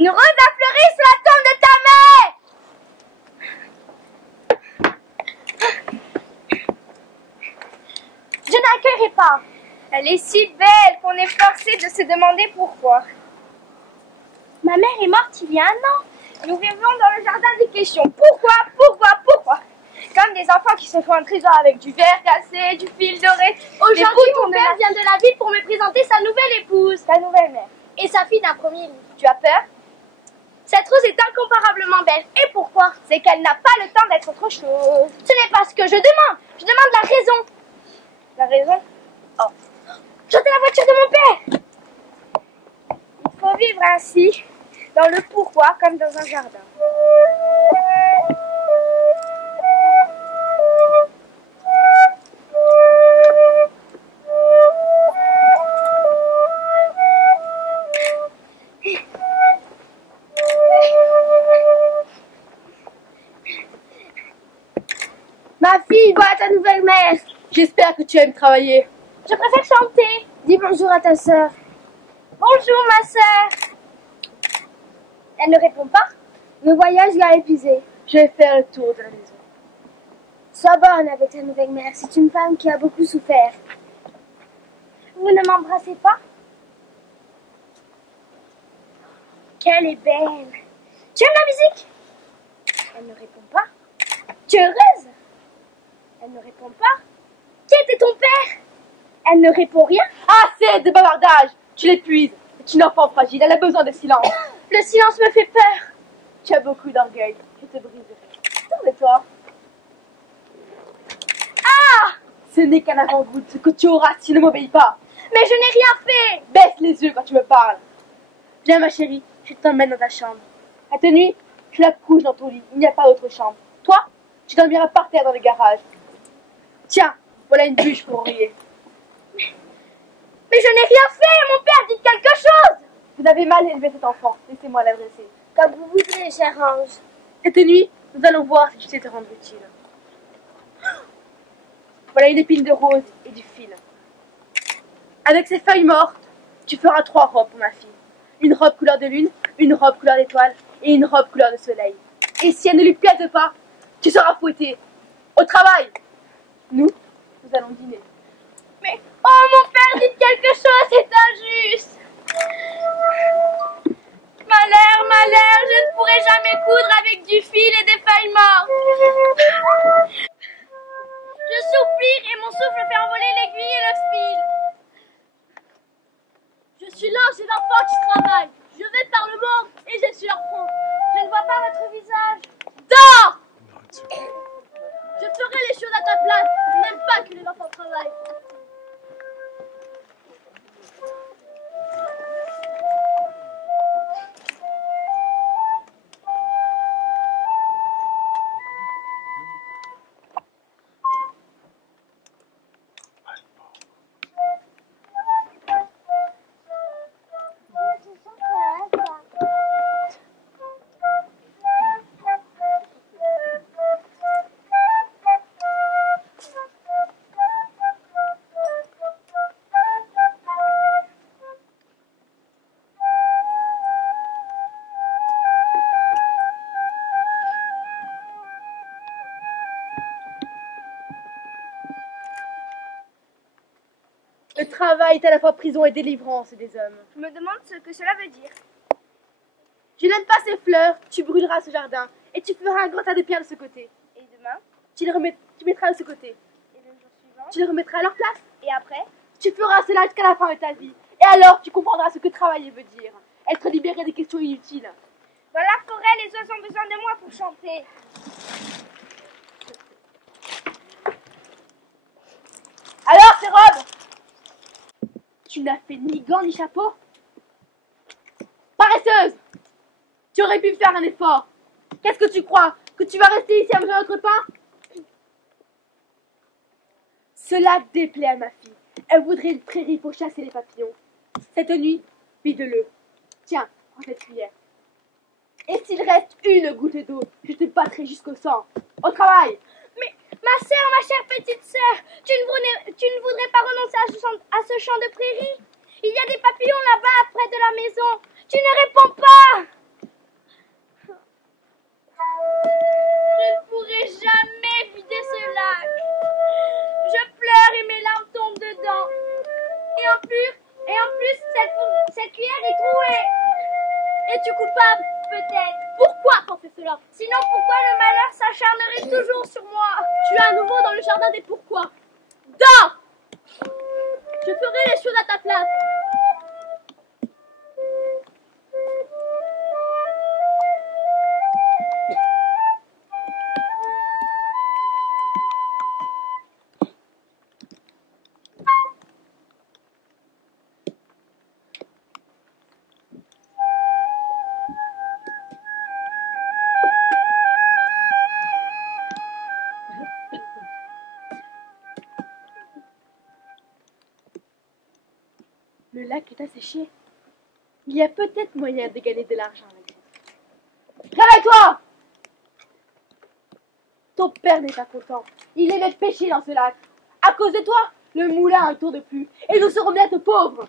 Une rose a fleuri sur la tombe de ta mère. Je n'accueillerai pas. Elle est si belle qu'on est forcé de se demander pourquoi. Ma mère est morte il y a 1 an. Nous vivons dans le jardin des questions. Pourquoi? Comme des enfants qui se font un trésor avec du verre cassé, du fil doré. Aujourd'hui, mon père vient de la ville pour me présenter sa nouvelle épouse. Ta nouvelle mère. Et sa fille d'un premier lit. Tu as peur? Cette rose est incomparablement belle. Et pourquoi? C'est qu'elle n'a pas le temps d'être autre chose. Ce n'est pas ce que je demande. Je demande la raison. La raison? Oh. J'entends la voiture de mon père. Il faut vivre ainsi, dans le pourquoi, comme dans un jardin. Ma fille, voilà ta nouvelle mère. J'espère que tu aimes travailler. Je préfère chanter. Dis bonjour à ta sœur. Bonjour ma sœur. Elle ne répond pas. Le voyage l'a épuisée. Je vais faire le tour de la maison. Sois bonne avec ta nouvelle mère. C'est une femme qui a beaucoup souffert. Vous ne m'embrassez pas? Qu'elle est belle. Tu aimes la musique? Elle ne répond pas. Tu es heureuse? Elle ne répond pas. Qui était ton père? Elle ne répond rien. Assez de bavardage. Tu l'épuises. C'est une enfant fragile. Elle a besoin de silence. Le silence me fait peur. Tu as beaucoup d'orgueil. Je te briserai. Tourne-toi. Ah! Ce n'est qu'un avant-goût de ce que tu auras si tu ne m'obéis pas. Mais je n'ai rien fait. Baisse les yeux quand tu me parles. Viens ma chérie, je t'emmène dans ta chambre. À ta nuit, tu la couches dans ton lit. Il n'y a pas d'autre chambre. Toi, tu dormiras par terre dans le garage. Tiens, voilà une bûche pour oreiller. Mais je n'ai rien fait. Mon père dit quelque chose. Vous avez mal élevé cet enfant. Laissez-moi l'adresser. Comme vous voudrez, cher ange. Cette nuit, nous allons voir si tu sais te rendre utile. Voilà une épine de rose et du fil. Avec ces feuilles mortes, tu feras 3 robes pour ma fille. Une robe couleur de lune, une robe couleur d'étoile et une robe couleur de soleil. Et si elle ne lui plaise pas, tu seras fouettée. Au travail. Nous allons dîner. Mais, oh mon père dit quelque chose, c'est injuste. Malheur, je ne pourrai jamais coudre avec du fil et des feuilles mortes. Je soupire et mon souffle fait envoler l'aiguille et le fil. Je suis l'ange des enfants qui travaillent. Je vais par le monde et je suis leur front. Je ne vois pas votre visage. Dors! Je ferai les choses à ta place. Je n'aime pas que les enfants travaillent. Le travail est à la fois prison et délivrance des hommes. Je me demande ce que cela veut dire. Je n'aime pas ces fleurs, tu brûleras ce jardin et tu feras un grand tas de pierres de ce côté. Et demain? Tu mettras de ce côté. Et le jour suivant? Tu les remettras à leur place. Et après? Tu feras cela jusqu'à la fin de ta vie. Et alors tu comprendras ce que travailler veut dire. Être libéré des questions inutiles. Dans la forêt, les oiseaux ont besoin de moi pour chanter. Alors ces robes? Tu n'as fait ni gants ni chapeau? Paresseuse! Tu aurais pu faire un effort. Qu'est-ce que tu crois? Que tu vas rester ici à manger notre pain? Cela déplaît à ma fille. Elle voudrait une prairie pour chasser les papillons. Cette nuit, vide-le. Tiens, prends cette cuillère. Et s'il reste une goutte d'eau, je te battrai jusqu'au sang. Au travail! Mais, ma sœur, ma chère petite sœur, tu ne voudrais pas renoncer à ce champ de prairie? Il y a des papillons là-bas, près de la maison. Tu ne réponds pas! Je ne pourrai jamais vider ce lac. Je pleure et mes larmes tombent dedans. Et en plus, cette cuillère est trouée. Es-tu coupable, peut-être? Pourquoi penser cela? Sinon, pourquoi le malheur s'acharnerait toujours sur moi? Tu es à nouveau dans le jardin des pourquoi. Dors! Je ferai les choses à ta place. Le lac est asséché. Il y a peut-être moyen de gagner de l'argent avec ça. Réveille-toi! Ton père n'est pas content. Il aimait pêcher dans ce lac. À cause de toi, le moulin a un tour de plus. Et nous serons bientôt pauvres.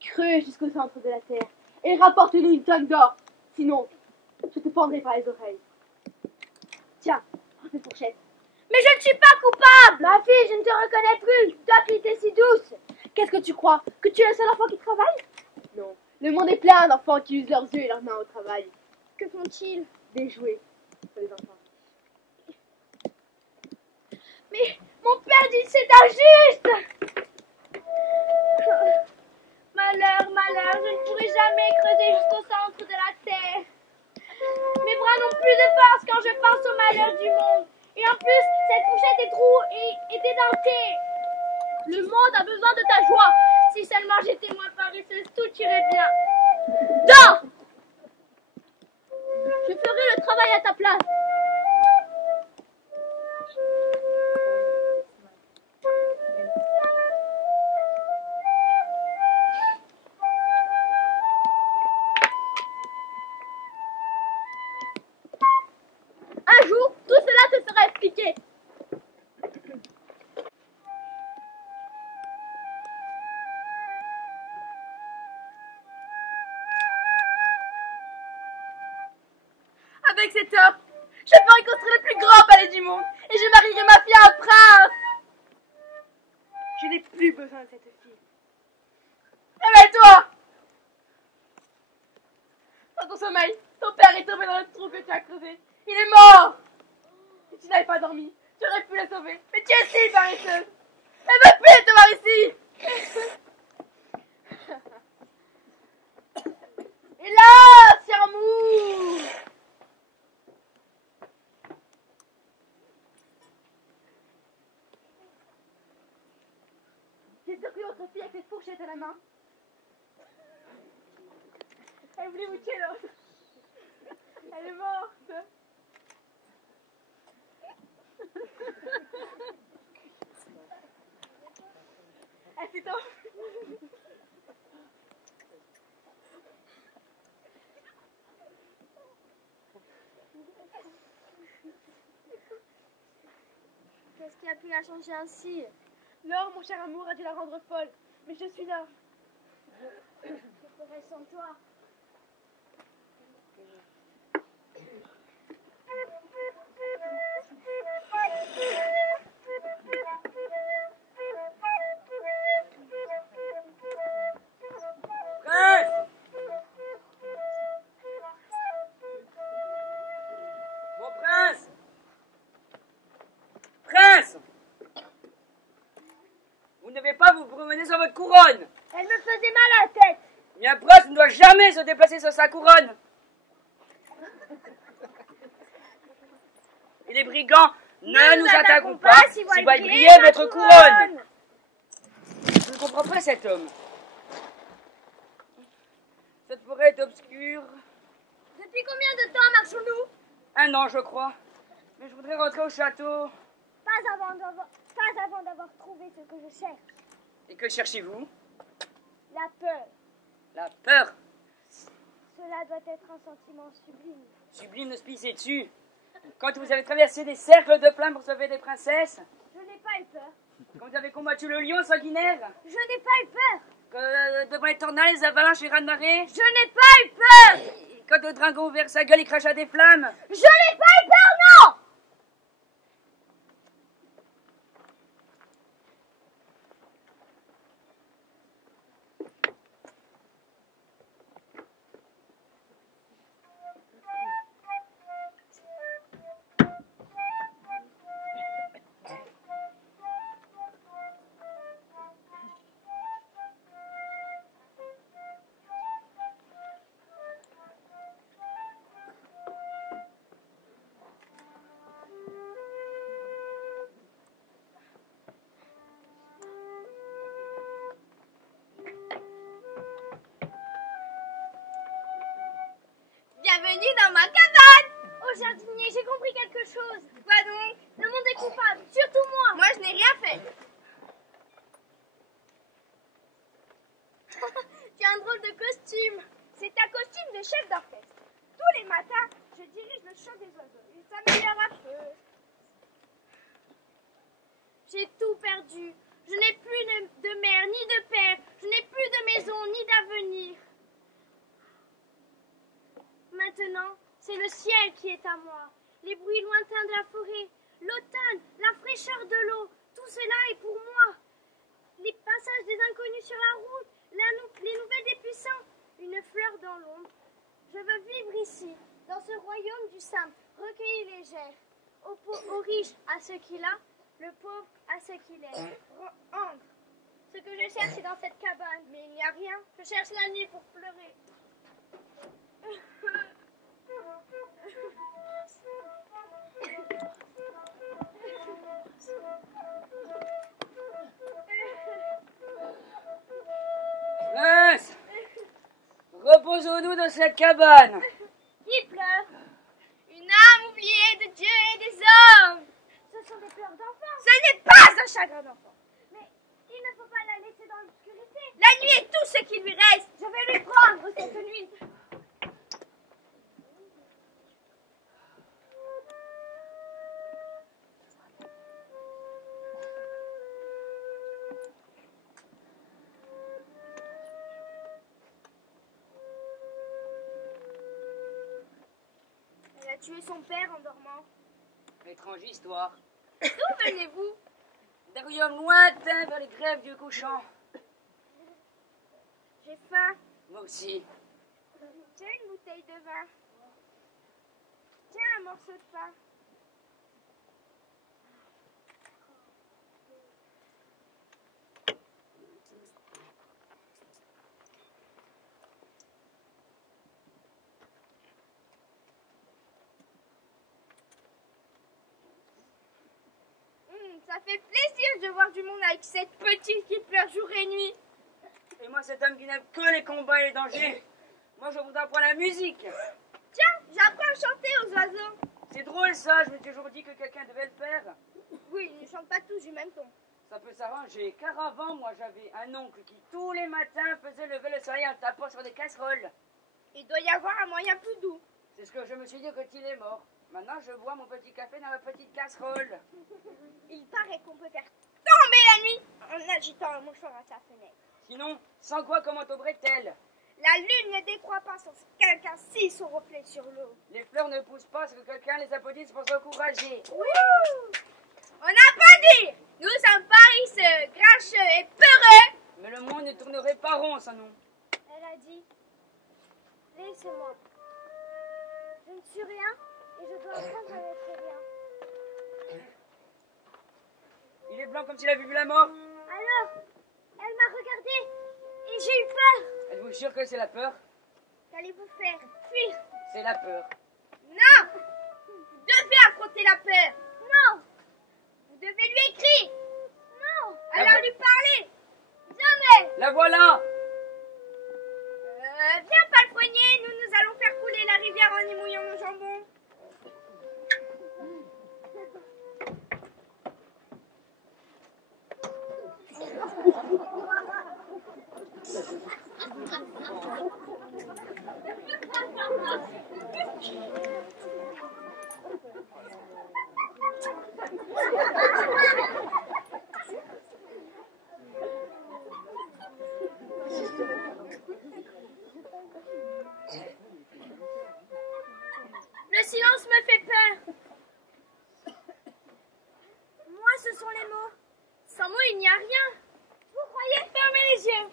Creuse jusqu'au centre de la terre. Et rapporte-nous une tonne d'or. Sinon, je te pendrai par les oreilles. Tiens, prends cette fourchette. Mais je ne suis pas coupable! Ma fille, je ne te reconnais plus. Toi qui étais si douce. Qu'est-ce que tu crois? Que tu es le seul enfant qui travaille? Non. Le monde est plein d'enfants qui usent leurs yeux et leurs mains au travail. Que font-ils? Des jouets pour les enfants. Mais mon père dit que c'est injuste! Malheur, malheur, je ne pourrai jamais creuser jusqu'au centre de la terre. Mes bras n'ont plus de force quand je pense au malheur du monde. Et en plus, cette fourchette est édentée. Le monde a besoin de ta joie. Si seulement j'étais moins paresseuse, tout irait bien. Dors! Je ferai le travail à ta place. Un jour, tout cela te sera expliqué. Avec cette offre, je ferai construire le plus grand palais du monde et je marierai ma fille à un prince. Je n'ai plus besoin de cette fille. Réveille-toi! Dans ton sommeil, ton père est tombé dans le trou que tu as creusé. Il est mort! Si tu n'avais pas dormi, tu aurais pu le sauver. Mais tu es si paresseuse! Elle ne veut plus te voir ici! Et là, Sermou! J'ai surpris votre fille avec cette fourchette à la main. Elle voulait vous tuer l'autre. Elle est morte. Elle s'est enfuie. Qu'est-ce qui a pu la changer ainsi? L'or, mon cher amour, a dû la rendre folle. Mais je suis là. Que ferais-je sans toi? Prince! Mon prince! Prince! Vous ne devez pas vous promener sur votre couronne! Elle me faisait mal à la tête. Mais un prince ne doit jamais se déplacer sur sa couronne! Et les brigands ne nous attaqueront pas si vous briller votre couronne! Je ne comprends pas cet homme. Cette forêt est obscure. Depuis combien de temps marchons-nous? 1 an, je crois. Mais je voudrais rentrer au château. Pas avant d'avoir trouvé ce que je cherche. Et que cherchez-vous? La peur. La peur. Cela doit être un sentiment sublime. Sublime de se pisser dessus. Quand vous avez traversé des cercles de flammes pour sauver des princesses. Je n'ai pas eu peur. Quand vous avez combattu le lion sanguinaire. Je n'ai pas eu peur. Devant les tornades, les avalanches et les raz-de-marée. Je n'ai pas eu peur. quand le dragon ouvert sa gueule et cracha des flammes. Je l'ai pas eu peur, non! Bienvenue dans ma cabane! Oh jardinier, j'ai compris quelque chose. Quoi donc? Le monde est coupable, surtout moi. Moi, je n'ai rien fait. Tu as un drôle de costume. C'est un costume de chef d'orchestre. Tous les matins, je dirige le chant des oiseaux. Il s'améliore un peu. J'ai tout perdu. Je n'ai plus de mère ni de père. Je n'ai plus de maison ni d'avenir. Maintenant, c'est le ciel qui est à moi. Les bruits lointains de la forêt, l'automne, la fraîcheur de l'eau, tout cela est pour moi. Les passages des inconnus sur la route, les nouvelles des puissants, une fleur dans l'ombre. Je veux vivre ici, dans ce royaume du simple, recueilli légère. Au riche à ce qu'il a, le pauvre à ce qu'il est. Rendre. Ce que je cherche est dans cette cabane, mais il n'y a rien. Je cherche la nuit pour pleurer. Mince! Reposons-nous dans cette cabane. Qui pleure? Une âme oubliée de Dieu et des hommes. Ce sont des pleurs d'enfants. Ce n'est pas un chagrin d'enfant. Mais il ne faut pas la laisser dans l'obscurité. La nuit est tout ce qui lui reste. Je vais lui prendre cette nuit. Elle a tué son père en dormant. Étrange histoire. D'où venez-vous? D'un royaume lointain vers les grèves du couchant. J'ai faim. Moi aussi. Tiens une bouteille de vin. Tiens un morceau de pain. Ça fait plaisir de voir du monde avec cette petite qui pleure jour et nuit. Et moi, cet homme qui n'aime que les combats et les dangers. Moi, je voudrais apprendre la musique. Tiens, j'apprends à chanter aux oiseaux. C'est drôle ça, je me suis toujours dit que quelqu'un devait le faire. Oui, ils ne chantent pas tous du même ton. Ça peut s'arranger, car avant, moi, j'avais un oncle qui, tous les matins, faisait lever le soleil en tapant sur des casseroles. Il doit y avoir un moyen plus doux. C'est ce que je me suis dit quand il est mort. Maintenant, je bois mon petit café dans ma petite casserole. Il paraît qu'on peut faire tomber la nuit en agitant un mouchoir à sa fenêtre. Sinon, sans quoi comment au bretelles? La lune ne décroît pas sans quelqu'un scie son reflet sur l'eau. Les fleurs ne poussent pas sans que quelqu'un les applaudisse pour s'encourager. On n'a pas dit. Nous sommes paresseux, grincheux et peureux. Mais le monde ne tournerait pas rond sans nous. Elle a dit, laissez-moi. Je ne suis rien et je dois apprendre à n'être rien. Il est blanc comme s'il avait vu la mort. Alors, elle m'a regardé et j'ai eu peur. Êtes-vous sûr que c'est la peur? Qu'allez-vous faire? Fuir? C'est la peur. Non! Vous devez affronter la peur. Non! Vous devez lui écrire. Non! Alors lui parler. Jamais! La voilà! Viens, palefrenier, nous allons faire couler la rivière en y mouillant nos jambons. sont les mots? Sans mots, il n'y a rien. Vous croyez? Fermez les yeux.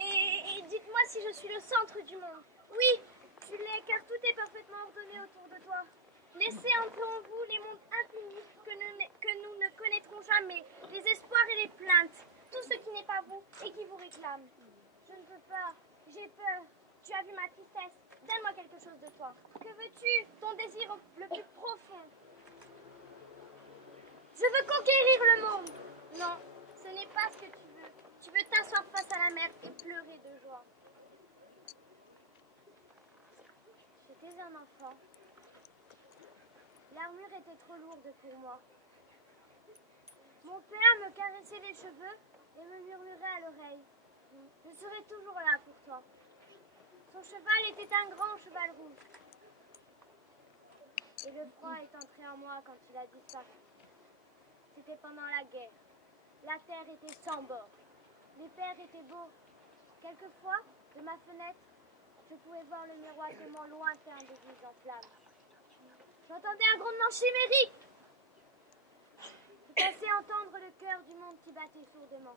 Et dites-moi si je suis le centre du monde. Oui, tu l'es, car tout est parfaitement ordonné autour de toi. Laissez entrer en vous les mondes infinis que nous ne connaîtrons jamais, les espoirs et les plaintes, tout ce qui n'est pas vous et qui vous réclame. Je ne peux pas, j'ai peur. Tu as vu ma tristesse. Donne-moi quelque chose de toi. Que veux-tu? Ton désir le plus profond. Je veux conquérir le monde. Non, ce n'est pas ce que tu veux. Tu veux t'asseoir face à la mer et pleurer de joie. J'étais un enfant. L'armure était trop lourde pour moi. Mon père me caressait les cheveux et me murmurait à l'oreille. Je serai toujours là pour toi. Son cheval était un grand cheval rouge. Et le froid est entré en moi quand il a disparu. C'était pendant la guerre. La terre était sans bord. Les pères étaient beaux. Quelquefois, de ma fenêtre, je pouvais voir le miroitement lointain des villes en flammes. J'entendais un grondement chimérique. Je pensais entendre le cœur du monde qui battait sourdement.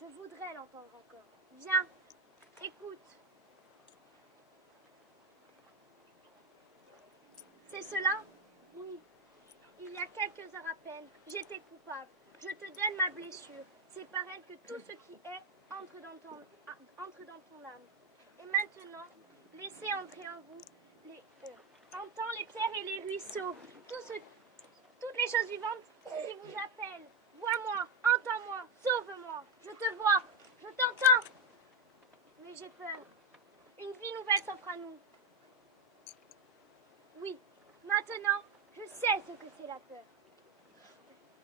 Je voudrais l'entendre encore. Viens, écoute. C'est cela? Oui. Il y a quelques heures à peine, j'étais coupable. Je te donne ma blessure. C'est par elle que tout ce qui est entre dans ton âme. Et maintenant, laissez entrer en vous entends les pierres et les ruisseaux, toutes les choses vivantes qui vous appellent. Vois-moi, entends-moi, sauve-moi. Je te vois, je t'entends. Mais j'ai peur. Une vie nouvelle s'offre à nous. Oui, maintenant, je sais ce que c'est la peur.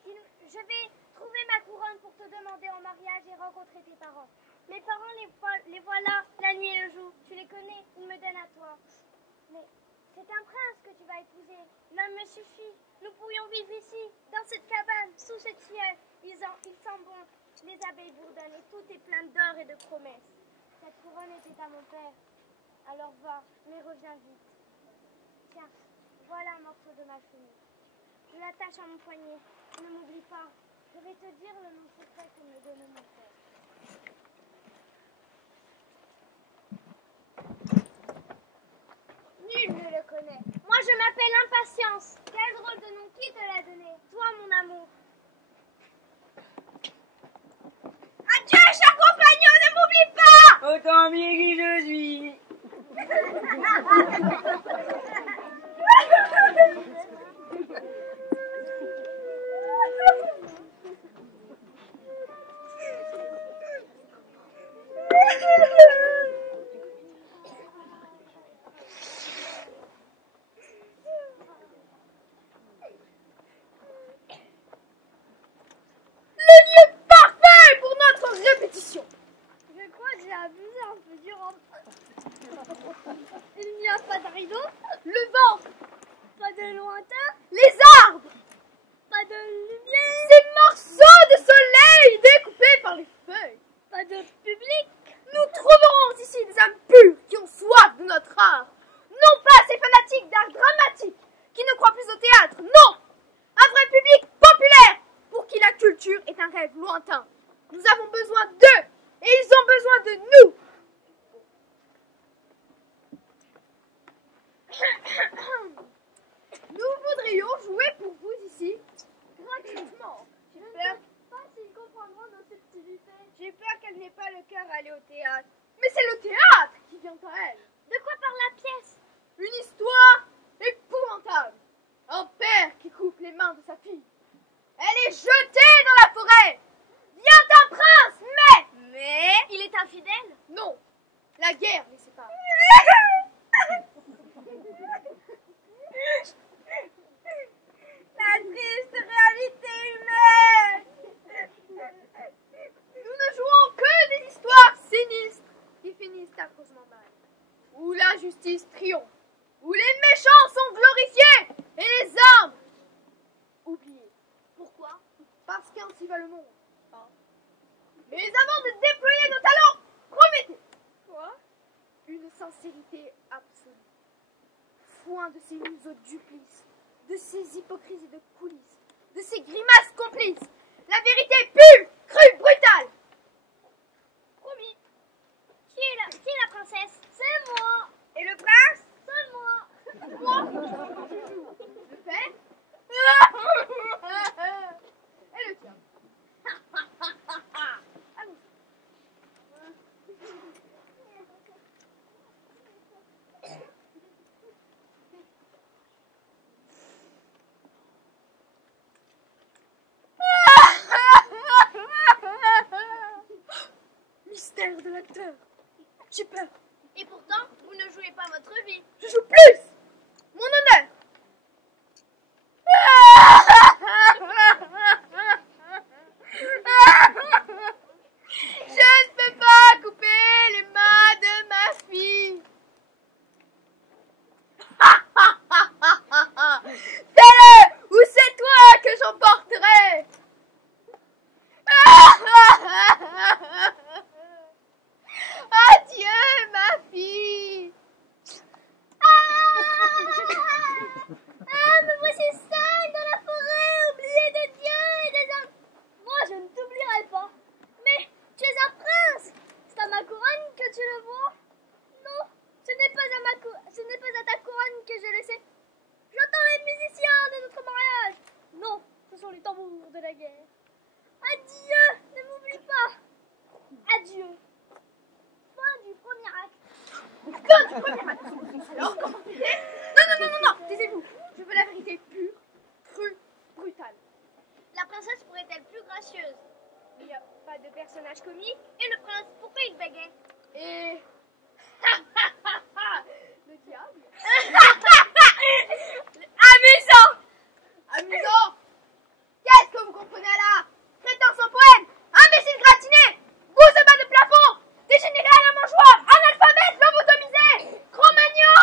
Je vais trouver ma couronne pour te demander en mariage et rencontrer tes parents. Mes parents, les voilà, la nuit et le jour. Tu les connais, ils me donnent à toi. Mais c'est un prince que tu vas épouser. L'homme me suffit. Nous pourrions vivre ici, dans cette cabane, sous ce ciel. Il sent bon. Les abeilles bourdonnent et tout est plein d'or et de promesses. Cette couronne était à mon père. Alors va, mais reviens vite. Tiens, voilà un morceau de ma chemise. Je l'attache à mon poignet. Ne m'oublie pas. Je vais te dire le nom secret que me donne mon père. Nul ne le connaît. Moi, je m'appelle Impatience. Quel drôle de nom, qui te l'a donné? Toi, mon amour. Adieu, cher compagnon, ne m'oublie pas! Autant bien qui je suis. Il n'y a pas de rideau, Le vent, pas de lointain, les arbres, pas de lumière, ces morceaux de soleil découpés par les feuilles. pas de public. Nous trouverons ici des âmes pures qui ont soif de notre art. Non pas ces fanatiques d'art dramatique qui ne croient plus au théâtre, non! Un vrai public populaire pour qui la culture est un rêve lointain. Nous avons besoin d'eux et ils ont besoin de nous. Nous voudrions jouer pour vous ici gratuitement. J'ai peur pas s'ils comprendront nos subtilités. J'ai peur qu'elle n'ait pas le cœur à aller au théâtre. Mais c'est le théâtre qui vient à elle. De quoi parle la pièce? Une histoire épouvantable. Un père qui coupe les mains de sa fille. Elle est jetée dans la forêt. Vient un prince, Mais il est infidèle. non, la guerre les sépare. La triste réalité humaine. Nous ne jouons que des histoires sinistres qui finissent affreusement mal. Où la justice triomphe. Où les méchants sont glorifiés et les armes oubliées. Pourquoi? Parce qu'ainsi va le monde. Mais avant de déployer nos talents, promettez. Quoi? Une sincérité absolue. Foin de ces museaux duplices, de ces hypocrisies de coulisses, de ces J'ai peur. Et pourtant, vous ne jouez pas votre vie. Je joue plus. Mon honneur. Je ne peux pas couper les mains de ma fille. Fais-le, ou c'est toi que j'emporterai. Adieu, ma fille. Ah, me voici seule dans la forêt, oubliée de Dieu et des hommes. Moi, je ne t'oublierai pas. Mais tu es un prince. C'est à ma couronne que tu le vois. Non, ce n'est pas à ta couronne que j'ai laissé. J'entends les musiciens de notre mariage. Non, ce sont les tambours de la guerre. Adieu, ne m'oublie pas. Adieu. Fin du premier acte. Fin du premier acte. Alors, comment faire? Non, taisez-vous. Je veux la vérité pure, crue, brutale. La princesse pourrait-elle plus gracieuse? Il n'y a pas de personnage comique. Et le prince, pourquoi il bégait? Et... le diable. Amusant. Amusant. Qu'est-ce que vous comprenez là? Crétin sans poème, imbécile gratiné, bouse bas de plafond, dégénéré à la mangeoire, analphabète, lobotomisé, Cro-Magnon.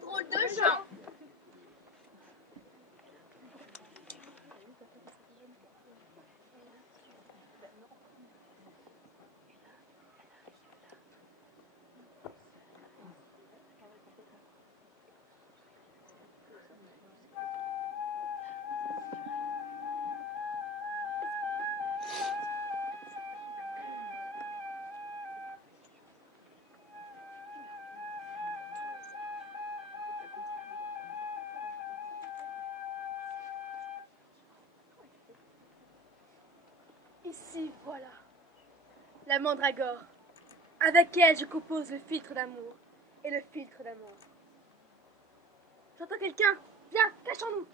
Drôle de gens. Ici, voilà, la mandragore, avec elle je compose le filtre d'amour et le filtre d'amour. J'entends quelqu'un, viens, cachons-nous.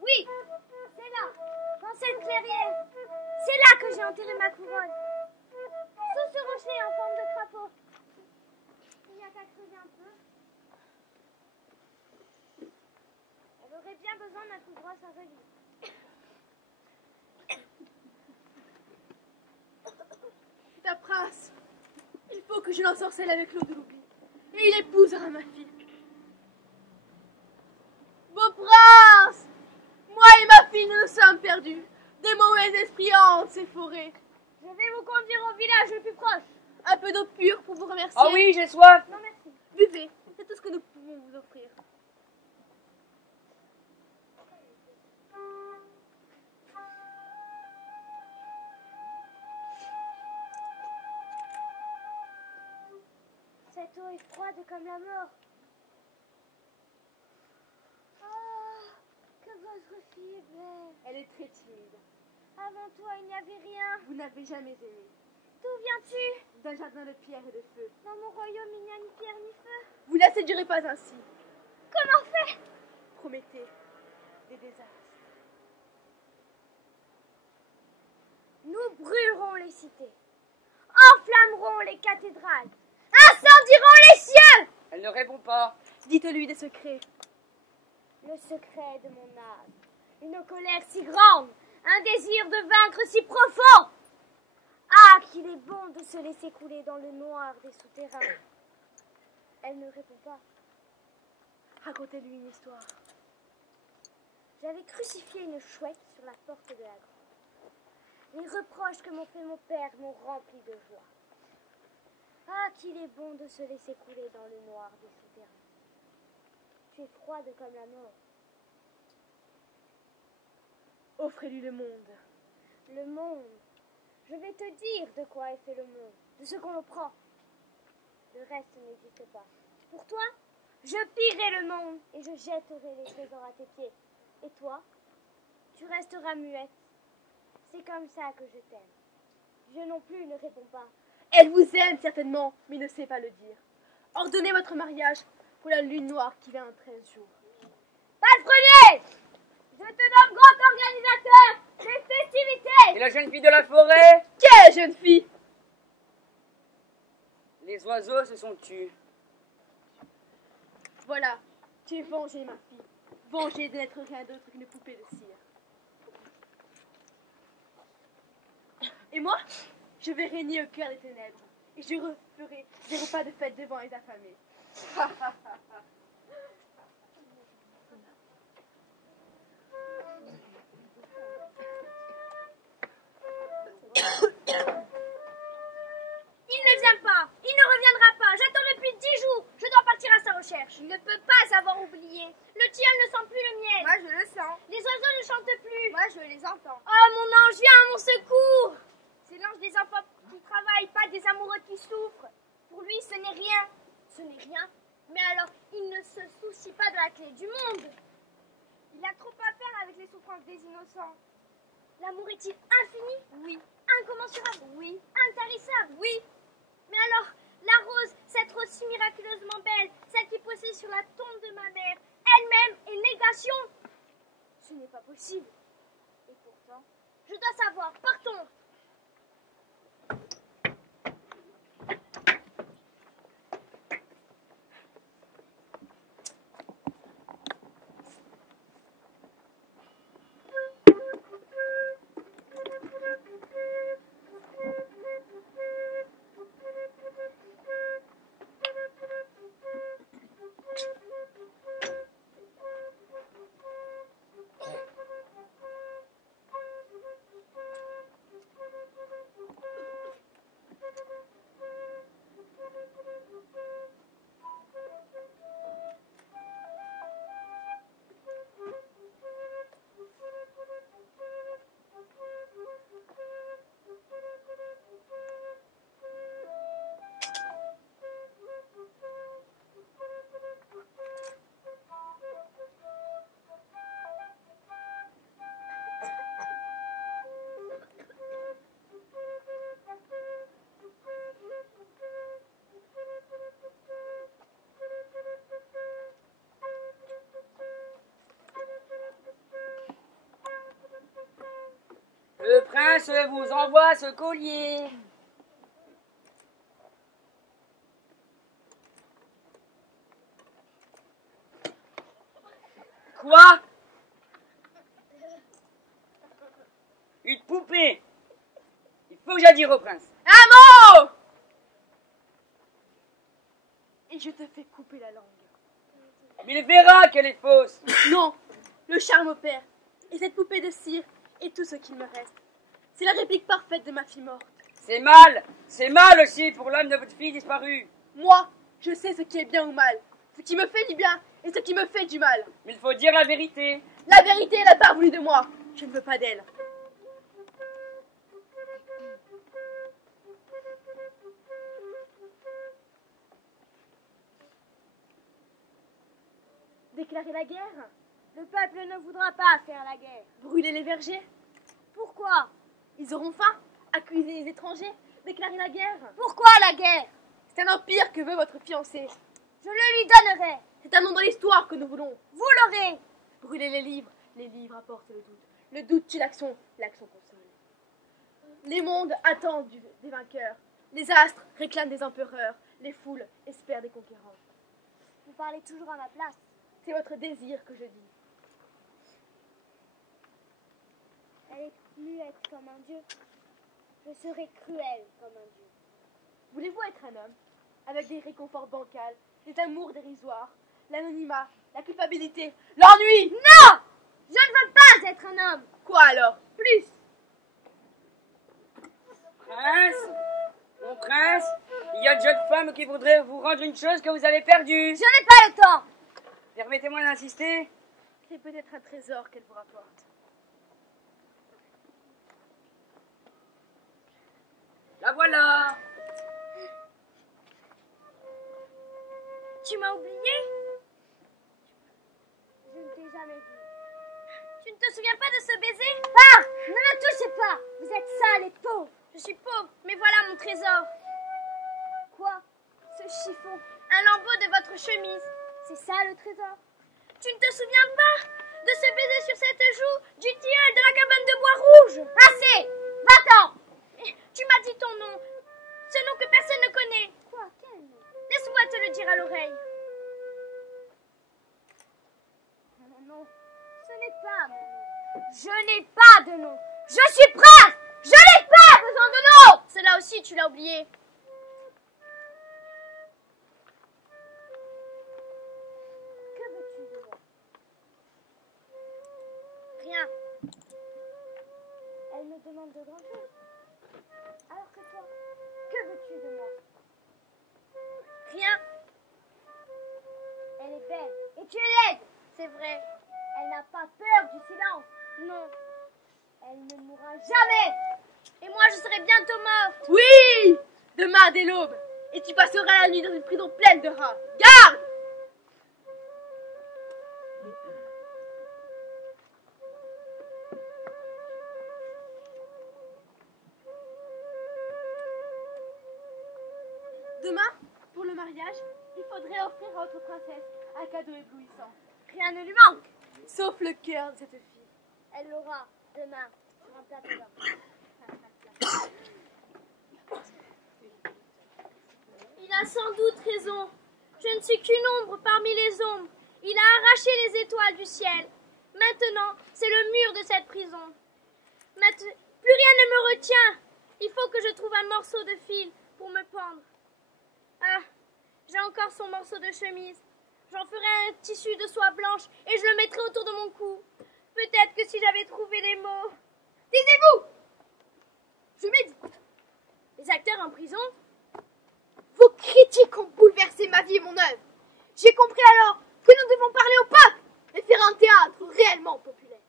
Oui, c'est là, dans cette clairière. C'est là que j'ai enterré ma couronne. Sous ce rocher en forme de crapaud. Il n'y a qu'à creuser un peu. Elle aurait bien besoin d'un coup de brosse à relief. C'est un prince. Il faut que je l'ensorcelle avec l'eau de l'oubli. Et il épousera ma fille. Beau prince, moi et ma fille, nous nous sommes perdus. Des mauvais esprits hantent ces forêts. Je vais vous conduire au village le plus proche. Un peu d'eau pure pour vous remercier. Ah oui, j'ai soif. Non, merci. Buvez, c'est tout ce que nous pouvons vous offrir. Cette eau est froide comme la mort. Oh, que votre fille est belle. Elle est très timide. Avant toi, il n'y avait rien. Vous n'avez jamais aimé. D'où viens-tu? D'un jardin de pierre et de feu. Dans mon royaume, il n'y a ni pierre ni feu. Vous la séduirez pas ainsi. Comment faire? Promettez des désastres. Nous brûlerons les cités, enflammerons les cathédrales, incendierons les cieux. Elle ne répond pas. Dites-lui des secrets. Le secret de mon âme, une colère si grande, un désir de vaincre si profond. Ah, qu'il est bon de se laisser couler dans le noir des souterrains. Elle ne répond pas. Racontez-lui une histoire. J'avais crucifié une chouette sur la porte de la grotte. Les reproches que m'ont fait mon père m'ont rempli de joie. Ah, qu'il est bon de se laisser couler dans le noir des souterrains. Tu es froide comme la mort. Offrez-lui le monde. Le monde. Je vais te dire de quoi est fait le monde, de ce qu'on le prend. Le reste n'existe pas. Pour toi, je pillerai le monde et je jetterai les trésors à tes pieds. Et toi, tu resteras muette. C'est comme ça que je t'aime. Je non plus ne réponds pas. Elle vous aime certainement, mais ne sait pas le dire. Ordonnez votre mariage pour la lune noire qui vient en 13 jours. Palefrenier! Je te nomme grand organisateur des festivités. Et la jeune fille de la forêt? Quelle jeune fille? Les oiseaux se sont tus. Voilà, tu es vengée, ma fille. Vengée de n'être rien d'autre qu'une poupée de cire. Et moi, je vais régner au cœur des ténèbres. Et je referai des repas de fête devant les affamés. Il ne vient pas, il ne reviendra pas. J'attends depuis 10 jours. Je dois partir à sa recherche. Il ne peut pas avoir oublié. Le tilleul ne sent plus le miel. Moi, je le sens. Les oiseaux ne chantent plus. Moi, je les entends. Oh, mon ange, viens à mon secours. C'est l'ange des enfants qui travaillent, pas des amoureux qui souffrent. Pour lui, ce n'est rien. Ce n'est rien. Mais alors, il ne se soucie pas de la clé du monde. Il a trop à faire avec les souffrances des innocents. L'amour est-il infini? Oui. Incommensurable? Oui. Intarissable? Oui. Mais alors, la rose, cette rose si miraculeusement belle, celle qui poussait sur la tombe de ma mère, elle-même est négation. Ce n'est pas possible. Et pourtant, je dois savoir. Partons. Le prince vous envoie ce collier. Quoi? Une poupée? Il faut que j'aille au prince. Un mot! Et je te fais couper la langue. Mais il verra qu'elle est fausse. Non, le charme opère. Et cette poupée de cire est tout ce qu'il me reste. C'est la réplique parfaite de ma fille morte. C'est mal aussi pour l'âme de votre fille disparue. Moi, je sais ce qui est bien ou mal, ce qui me fait du bien et ce qui me fait du mal. Mais il faut dire la vérité. La vérité, elle n'a pas voulu de moi. Je ne veux pas d'elle. Déclarer la guerre? Le peuple ne voudra pas faire la guerre. Brûler les vergers? Pourquoi? Ils auront faim? Accuser les étrangers? Déclarer la guerre? Pourquoi la guerre? C'est un empire que veut votre fiancé. Je le lui donnerai. C'est un nom dans l'histoire que nous voulons. Vous l'aurez. Brûler les livres apportent le doute. Le doute tue l'action, l'action console. Les mondes attendent des vainqueurs. Les astres réclament des empereurs. Les foules espèrent des conquérants. Vous parlez toujours à ma place. C'est votre désir que je dis. Elle est muette comme un dieu. Je serai cruelle comme un dieu. Voulez-vous être un homme, avec des réconforts bancals, des amours dérisoires, l'anonymat, la culpabilité, l'ennui? Non! Je ne veux pas être un homme. Quoi alors? Plus! Prince, mon prince, il y a de jeunes femmes qui voudraient vous rendre une chose que vous avez perdue. Je n'ai pas le temps. Permettez-moi d'insister. C'est peut-être un trésor qu'elle vous rapporte. La voilà. Tu m'as oublié? Je ne t'ai jamais vu. Tu ne te souviens pas de ce baiser? Ah! Ne me touchez pas! Vous êtes sale et pauvre. Je suis pauvre, mais voilà mon trésor. Quoi? Ce chiffon, un lambeau de votre chemise. C'est ça le trésor. Tu ne te souviens pas? de se baiser sur cette joue du tilleul de la cabane de bois rouge. Assez! Va-t'en! Tu m'as dit ton nom, ce nom que personne ne connaît. Quoi? Quel nom? Laisse-moi te le dire à l'oreille. Non, ce n'est pas mon nom. Je n'ai pas de nom. Je suis prince. Je n'ai pas besoin de nom. Cela aussi, tu l'as oublié. Que veux-tu de moi? Rien. Elle me demande de grandes choses. Alors que toi, que veux-tu de moi? Rien. Elle est belle. Et tu es laide. C'est vrai. Elle n'a pas peur du silence. Non. Elle ne mourra jamais. Et moi, je serai bientôt morte. Oui! Demain dès l'aube. Et tu passeras la nuit dans une prison pleine de rats. Garde! Demain, pour le mariage, il faudrait offrir à votre princesse un cadeau éblouissant. Rien ne lui manque. Sauf le cœur de cette fille. Elle l'aura demain sur un plateau d'or. Il a sans doute raison. Je ne suis qu'une ombre parmi les ombres. Il a arraché les étoiles du ciel. Maintenant, c'est le mur de cette prison. Plus rien ne me retient. Il faut que je trouve un morceau de fil pour me pendre. Ah, j'ai encore son morceau de chemise. J'en ferai un tissu de soie blanche et je le mettrai autour de mon cou. Peut-être que si j'avais trouvé les mots... Taisez-vous! Je médite. Les acteurs en prison? Vos critiques ont bouleversé ma vie et mon œuvre. J'ai compris alors que nous devons parler au peuple et faire un théâtre réellement populaire.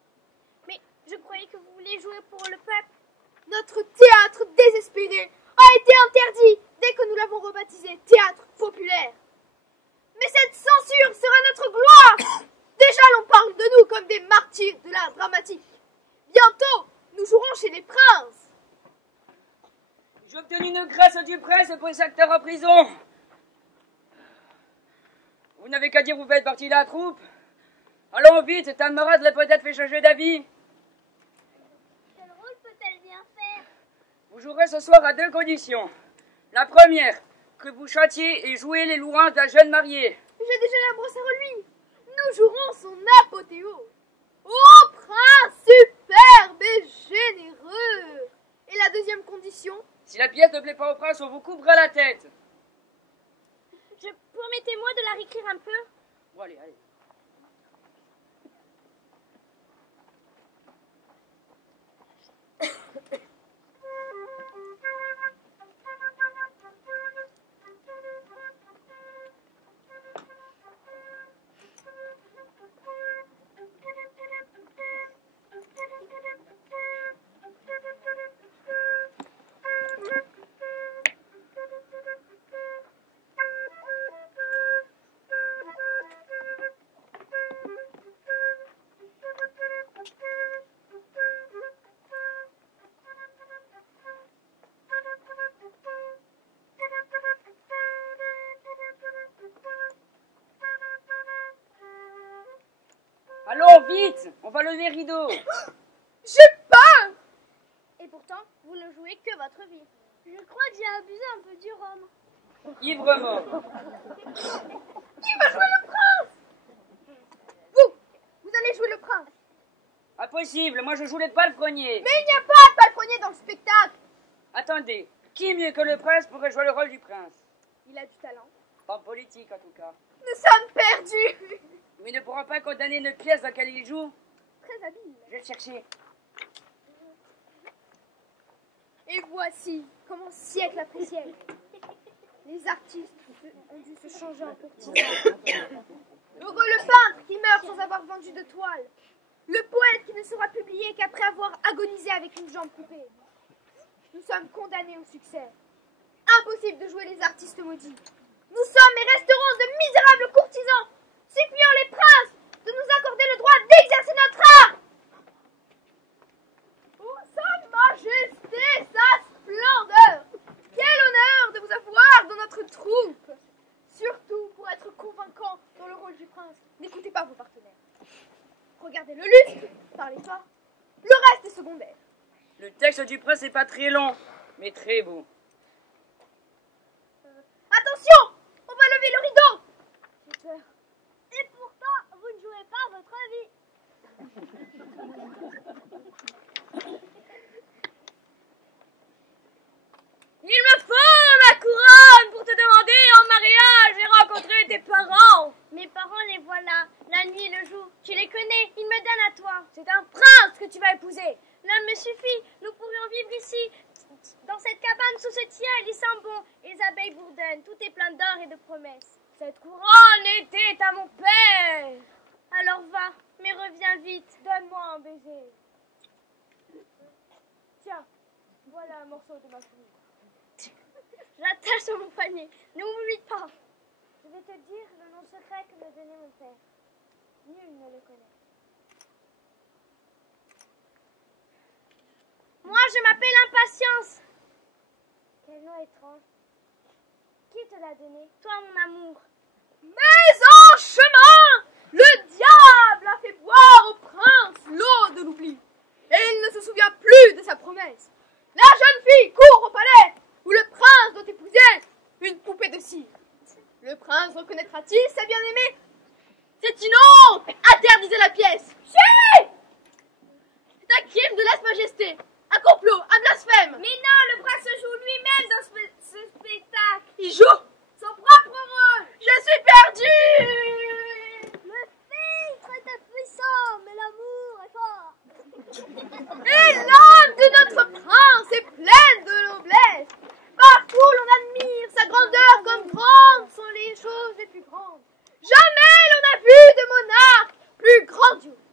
Mais je croyais que vous vouliez jouer pour le peuple. Notre théâtre désespéré a été interdit dès que nous l'avons rebaptisé théâtre populaire. Mais cette censure sera notre gloire. Déjà l'on parle de nous comme des martyrs de l'art dramatique. Bientôt, nous jouerons chez les princes. J'ai obtenu une grâce du prince pour les acteurs en prison. Vous n'avez qu'à dire vous faites partie de la troupe. Allons vite, cette camarade l'a peut-être fait changer d'avis. Quel rôle peut-elle bien faire? Vous jouerez ce soir à 2 conditions. La première, que vous chantiez et jouez les louanges d'un jeune marié. J'ai déjà la brosse à reluire. Nous jouerons son apothéose. Ô prince superbe et généreux! Et la deuxième condition? Si la pièce ne plaît pas au prince, on vous coupera la tête. Permettez-moi de la réécrire un peu. Bon, allez, allez. Allons, vite! On va lever les rideaux. J'ai peur! Et pourtant, vous ne jouez que votre vie. Je crois que j'ai abusé un peu du rhum. Ivre mort. Qui va jouer le prince? Vous allez jouer le prince. Impossible, moi je joue les palefreniers. Mais il n'y a pas de palefrenier dans le spectacle. Attendez, qui mieux que le prince pourrait jouer le rôle du prince? Il a du talent. Pas en politique en tout cas. Nous sommes perdus. Mais il ne pourra pas condamner une pièce dans laquelle il joue. Très habile. Je vais le chercher. Et voici comment, siècle après siècle, les artistes ont dû se changer en courtisans. Heureux le peintre qui meurt sans avoir vendu de toile. Le poète qui ne sera publié qu'après avoir agonisé avec une jambe coupée. Nous sommes condamnés au succès. Impossible de jouer les artistes maudits. Nous sommes et resterons de misérables courtisans, suppliant les princes de nous accorder le droit d'exercer notre art. Oh, sa majesté, sa splendeur! Quel honneur de vous avoir dans notre troupe! Surtout pour être convaincant dans le rôle du prince. N'écoutez pas vos partenaires. Regardez le lustre, parlez pas. Le reste est secondaire. Le texte du prince n'est pas très long, mais très beau. Attention, on va lever le rideau. J'ai peur. Et pourtant, vous ne jouez pas votre vie. Il me faut ma couronne pour te demander en mariage et rencontrer tes parents. Mes parents, les voilà, la nuit et le jour. Tu les connais, ils me donnent à toi. C'est un prince que tu vas épouser. L'homme me suffit, nous pourrions vivre ici, dans cette cabane sous ce ciel, il sent bon. Les abeilles bourdonnent, tout est plein d'or et de promesses. Cette couronne était à mon père. Alors va, mais reviens vite. Donne-moi un baiser. Tiens, voilà un morceau de ma fourrure. J'attache sur mon panier, ne m'oublie pas. Je vais te dire le nom secret que me donnait mon père. Nul ne le connaît. Moi, je m'appelle Impatience. Quel nom étrange. Qui te l'a donné? Toi, mon amour. Mais en chemin, le diable a fait boire au prince l'eau de l'oubli. Et il ne se souvient plus de sa promesse. La jeune fille court au palais, où le prince doit épouser une poupée de cire. Le prince reconnaîtra-t-il sa bien-aimée? C'est une honte! Interdisez la pièce! Chérie! C'est un crime de lèse-majesté, un complot, un blasphème! Mais non, le prince se joue lui-même dans ce spectacle. Il joue son propre rôle! Je suis perdue! Le filtre était puissant, mais l'amour est fort. Et l'âme de notre prince est pleine de noblesse. Partout l'on admire sa grandeur, comme grandes sont les choses les plus grandes. Jamais l'on n'a vu de monarque plus grandiose,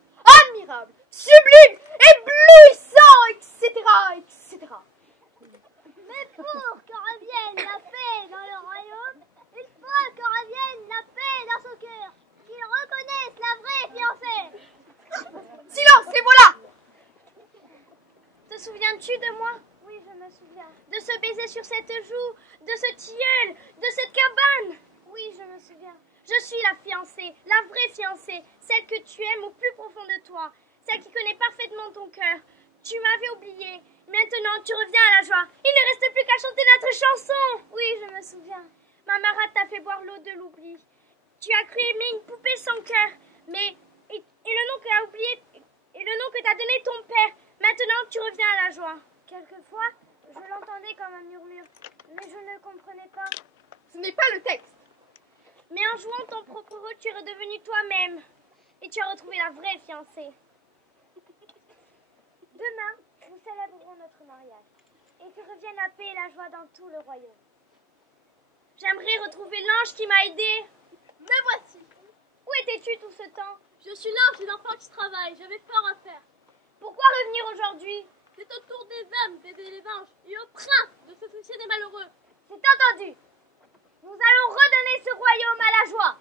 admirable, sublime, éblouissant, etc., etc. Mais pour que revienne la paix dans le royaume, il faut que revienne la paix dans son cœur, qu'il reconnaisse la vraie fiancée. Silence, et voilà! Te souviens-tu de moi? Oui, je me souviens. De ce baiser sur cette joue, de ce tilleul, de cette cabane? Oui, je me souviens. Je suis la fiancée, la vraie fiancée, celle que tu aimes au plus profond de toi, celle qui connaît parfaitement ton cœur. Tu m'avais oubliée. Maintenant, tu reviens à la joie. Il ne reste plus qu'à chanter notre chanson. Oui, je me souviens. Ma marade t'a fait boire l'eau de l'oubli. Tu as cru aimer une poupée sans cœur, mais et le nom que t'as oublié, et le nom que t'a donné ton père. Maintenant, tu reviens à la joie. Quelquefois, je l'entendais comme un murmure, mais je ne comprenais pas. Ce n'est pas le texte. Mais en jouant ton propre rôle, tu es redevenu toi-même. Et tu as retrouvé la vraie fiancée. Demain, nous célébrerons notre mariage. Et que revienne la paix et la joie dans tout le royaume. J'aimerais retrouver l'ange qui m'a aidée. Me voici. Où étais-tu tout ce temps? Je suis l'ange des enfants qui travaillent. J'avais fort à faire. Pourquoi revenir aujourd'hui? C'est au tour des âmes d'aider les anges et au prince de se soucier des malheureux. C'est entendu. Nous allons redonner ce royaume à la joie.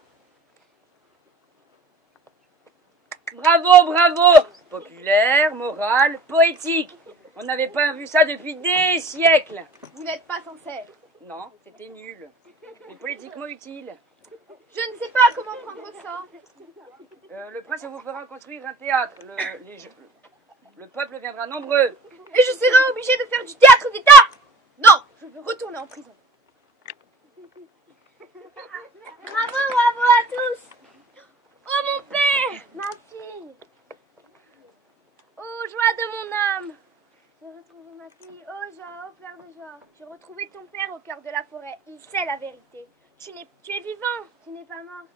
Bravo, bravo! Populaire, moral, poétique. On n'avait pas vu ça depuis des siècles. Vous n'êtes pas sincère. Non, c'était nul. Mais politiquement utile. Je ne sais pas comment prendre ça. Le prince vous fera construire un théâtre. Le peuple viendra nombreux. Et je serai obligée de faire du théâtre d'État. Non, je veux retourner en prison. Bravo, bravo à tous. Oh mon père, ma fille. Oh joie de mon âme. J'ai retrouvé ma fille, oh joie, oh pleure de joie. J'ai retrouvé ton père au cœur de la forêt, il sait la vérité. Tu es vivant, tu n'es pas mort.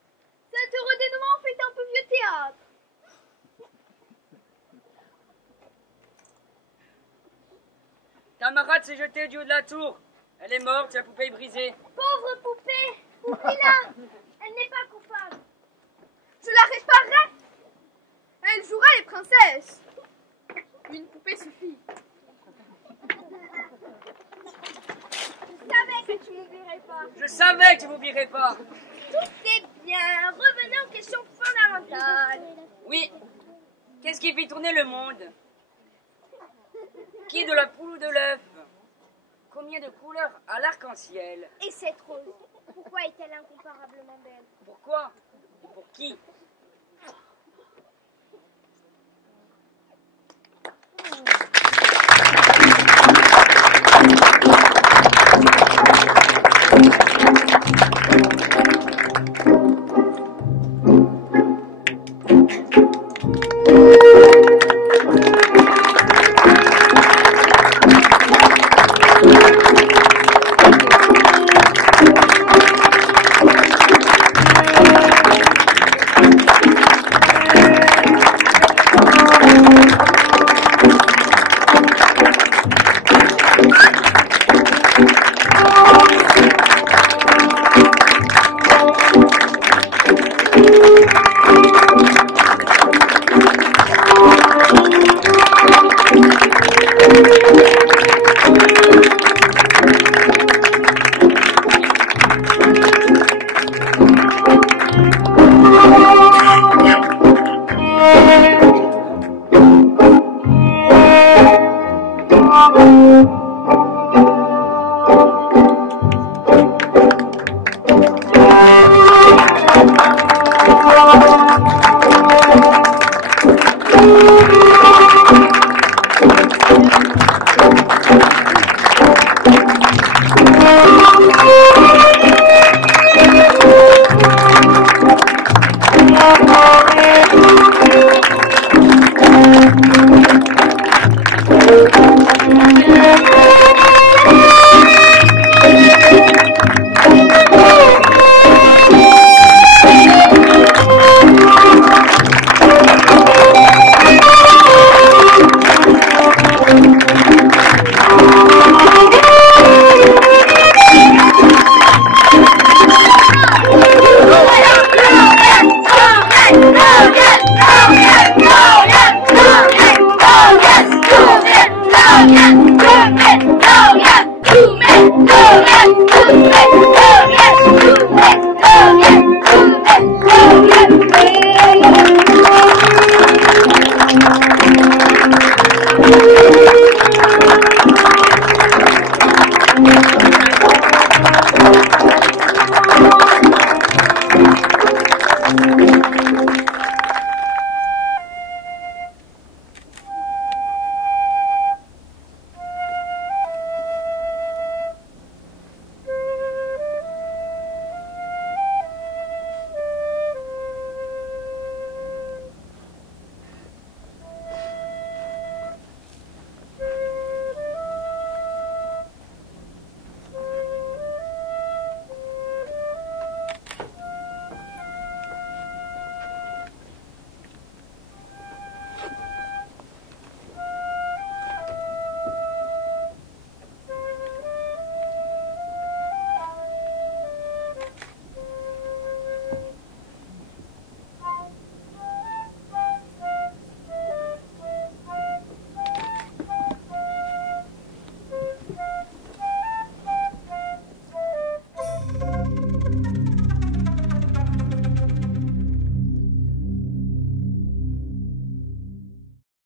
Cet heureux dénouement fait un peu vieux théâtre. Ta marade s'est jetée du haut de la tour. Elle est morte, la poupée est brisée. Pauvre poupée, oublie-la. Elle n'est pas coupable. Je la réparerai. Elle jouera les princesses. Une poupée suffit. Je savais que tu m'oublierais pas. Je savais que tu m'oublierais pas. Tout est bien. Revenons aux questions fondamentales. Oui. Qu'est-ce qui fait tourner le monde? Qui de la poule ou de l'œuf? Combien de couleurs à l'arc-en-ciel? Et cette rose, pourquoi est-elle incomparablement belle? Pourquoi? Et pour qui? Merci.